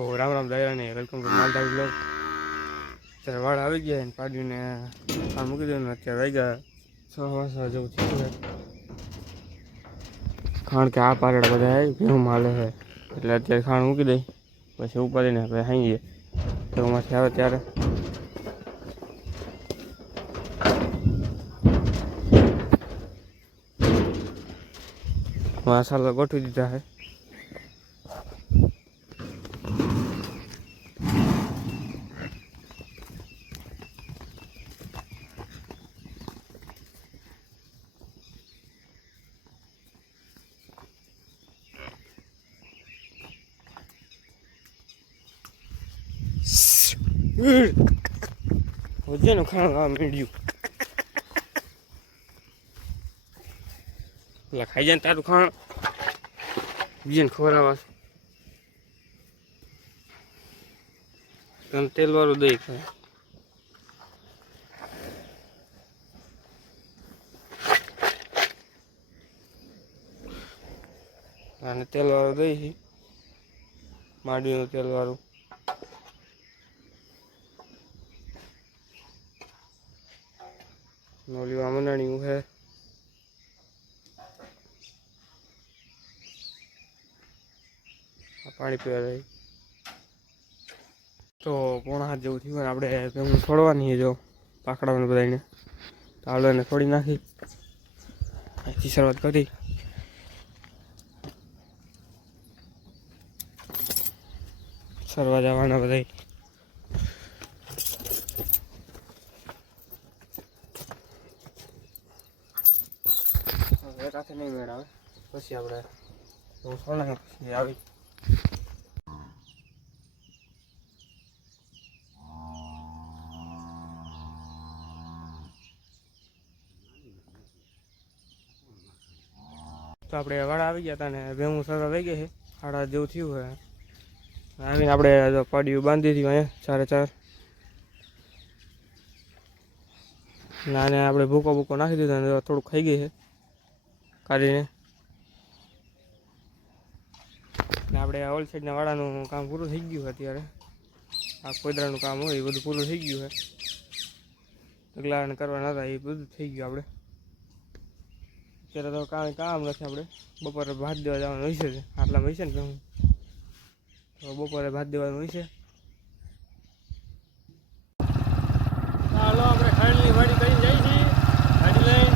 તો રામ રામ દયા ને વેલકમ ટુ માલધારી બ્લોગ. અત્યારે વાળ આવી ગયા ને પાડીને આ મૂકી દઉં ને અત્યારે વાગ્યા 6 વાગ્યા જેવું થયું છે. કારણ કે આ પારડા બધા ભેહું માલે છે એટલે અત્યારે ખાણ મૂકી દઈ પછી ઉપાડીને આપણે હાઈએ તેમાંથી આવે ત્યારે મસાલા ગોઠવી દીધા છે. વજન ખાવા મીડ્યું એટલે ખાઈ જાય ને તારું ખાણ બીજાને ખવડાવવા તને તેલવાળું દહીં ખાય. અને તેલવાળું દહીં છે માંડવીનું તેલવાળું. નોલી વામનાણી હે પાણી પીવા રહી તો 6:30 જેવું થયું ને આપણે ભેગું છોડવાની જો પાકડાને બધાને તો હાલો એને છોડી નાખી અહીંથી શરૂઆત કરી. સરવા જવાના બધા રાતે નહીં મેળ આવે પછી આપણે છોડના પછી આવી તો આપણે વાડા આવી ગયા હતા ને ભેહું સરવા વહી ગયા છે 8:30 જેવું થયું હોય આવીને આપણે પાડીયું બાંધી દીધું અહીંયા 4 નાને આપણે ભૂકો નાખી દીધો અને થોડુંક ખાઈ ગઈ છે કાઢીને ને આપણે ઓલ સાઈડના વાડાનું કામ પૂરું થઈ ગયું અત્યારે. આ કોદરાનું કામ હોય એ બધું પૂરું થઈ ગયું છે. અગલાને કરવાના હતા એ બધું થઈ ગયું. આપણે અત્યારે તો કાંઈ કામ નથી. આપણે બપોરે ભાત દેવા જવાનું હોય છે આટલામાં હોય છે ને હું તો બપોરે ભાત દેવાનું હોય છે. ચાલો આપણે ખાંડની વાડી કરીને જઈએ છીએ ગાડી લઈને.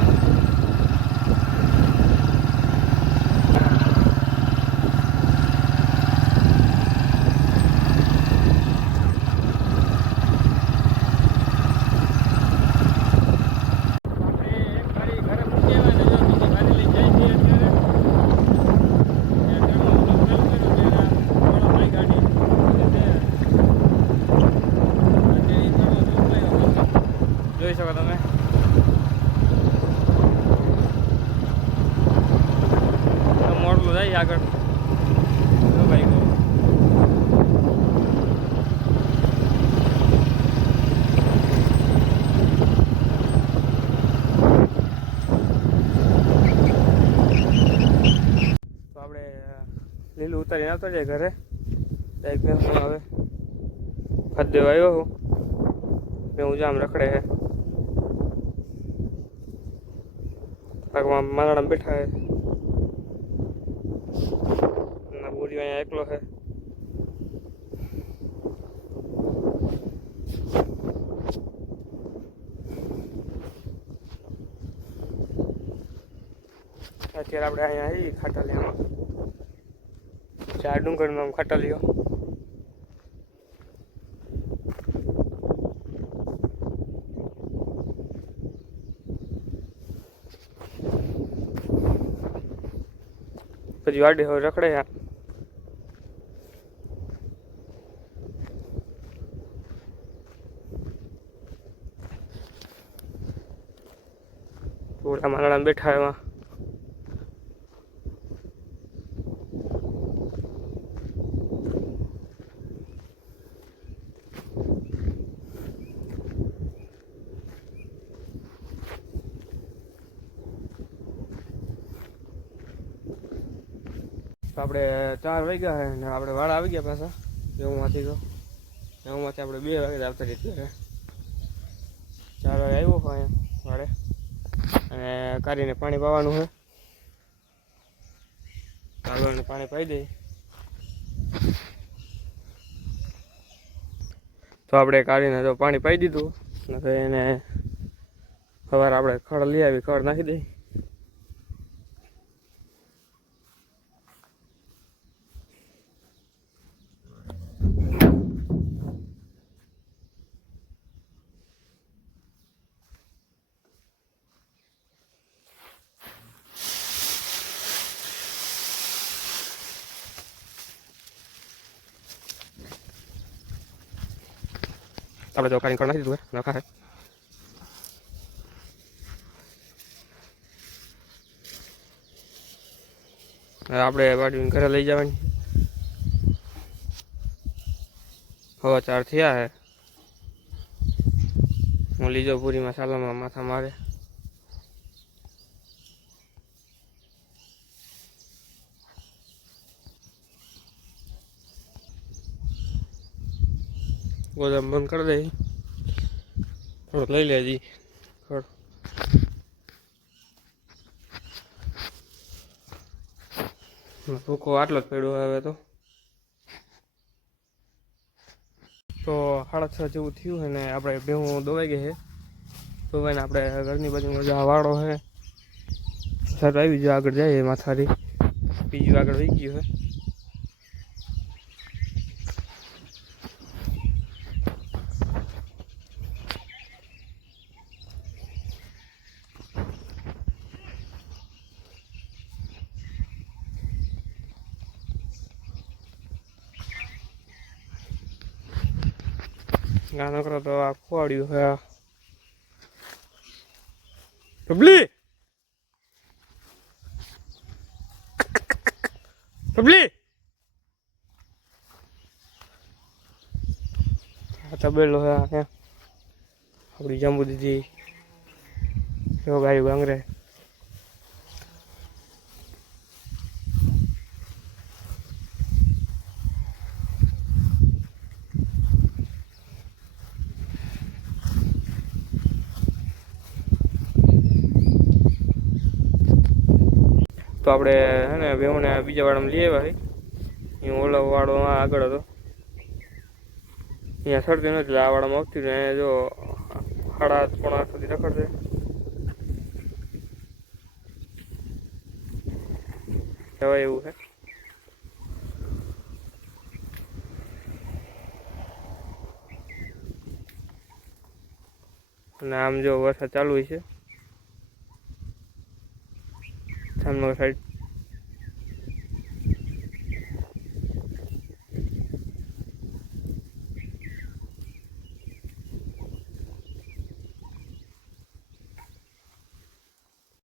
જોઈ શકો તમે મોડલું જાય આગળ ભાઈ તો આપણે લીલું ઉતારીને આવતો જાય ઘરે એક હું હવે ખત દેવા આવ્યો હું હું જામ રખડે હે મારામાં બેઠા હે બુરી અહીંયા એકલો હે. અત્યારે આપણે અહીંયા આવી ખાટાલિયામાં 4 ડુંગરનો ખાટાલિયો પછી વાડે હવે રખડે પૂરા મારણા બેઠા એમાં તો આપણે 4 વાગ્યા અને આપણે વાળા આવી ગયા પાછા બેઉમાંથી તો બેઉમાંથી આપણે 2 વાગે આવતા રહીએ ત્યારે 4 વાગે આવ્યો અહીંયા વાડે અને કારીને પાણી પાવાનું છે. કાગળને પાણી પાઈ દઈએ તો આપણે કાઢીને તો પાણી પાઈ દીધું તો એને સવારે આપણે ખડ લઈ આવી ખડ નાખી દઈએ. આપણે તો કાઢીને ખડ નાખી દીધું નખા છે. આપણે વાડીને ઘરે લઈ જવાની. હવા 4 થયા હે. હું લીજો પૂરી મસાલામાં માથા મારે. ગોદામ બંધ કરી દઈ. થોડુંક લઈ લેજી ખડ. ભૂકો આટલો જ પડ્યો હવે તો 6:30 જેવું થયું છે ને આપણે ભેહું દોવાઈ ગઈ છે. દોવાઈને આપણે ઘરની બાજુમાં જે વાડો છે સારું આવી જાય આગળ જાય માથારી બીજું આગળ વહી ગયું છે. ગાનો કરો તો આ ખોવાડ્યું હે બબલી બબલી આ તબેલો હે આપણી જંબુ દીદી એવો ગાયું ગાંગરે. તો આપણે હે ને બેઉને બીજા વાડામાં લઈ આવ્યા છે. ઓલો વાડો આગળ હતો અહીંયા સડતી નથી આ વાડામાં આવતી ને જો 7:30 સુધી રખડશે. જવાય એવું છે. અને આમ જો વરસાદ ચાલુ છે જામનગર સાઈડ.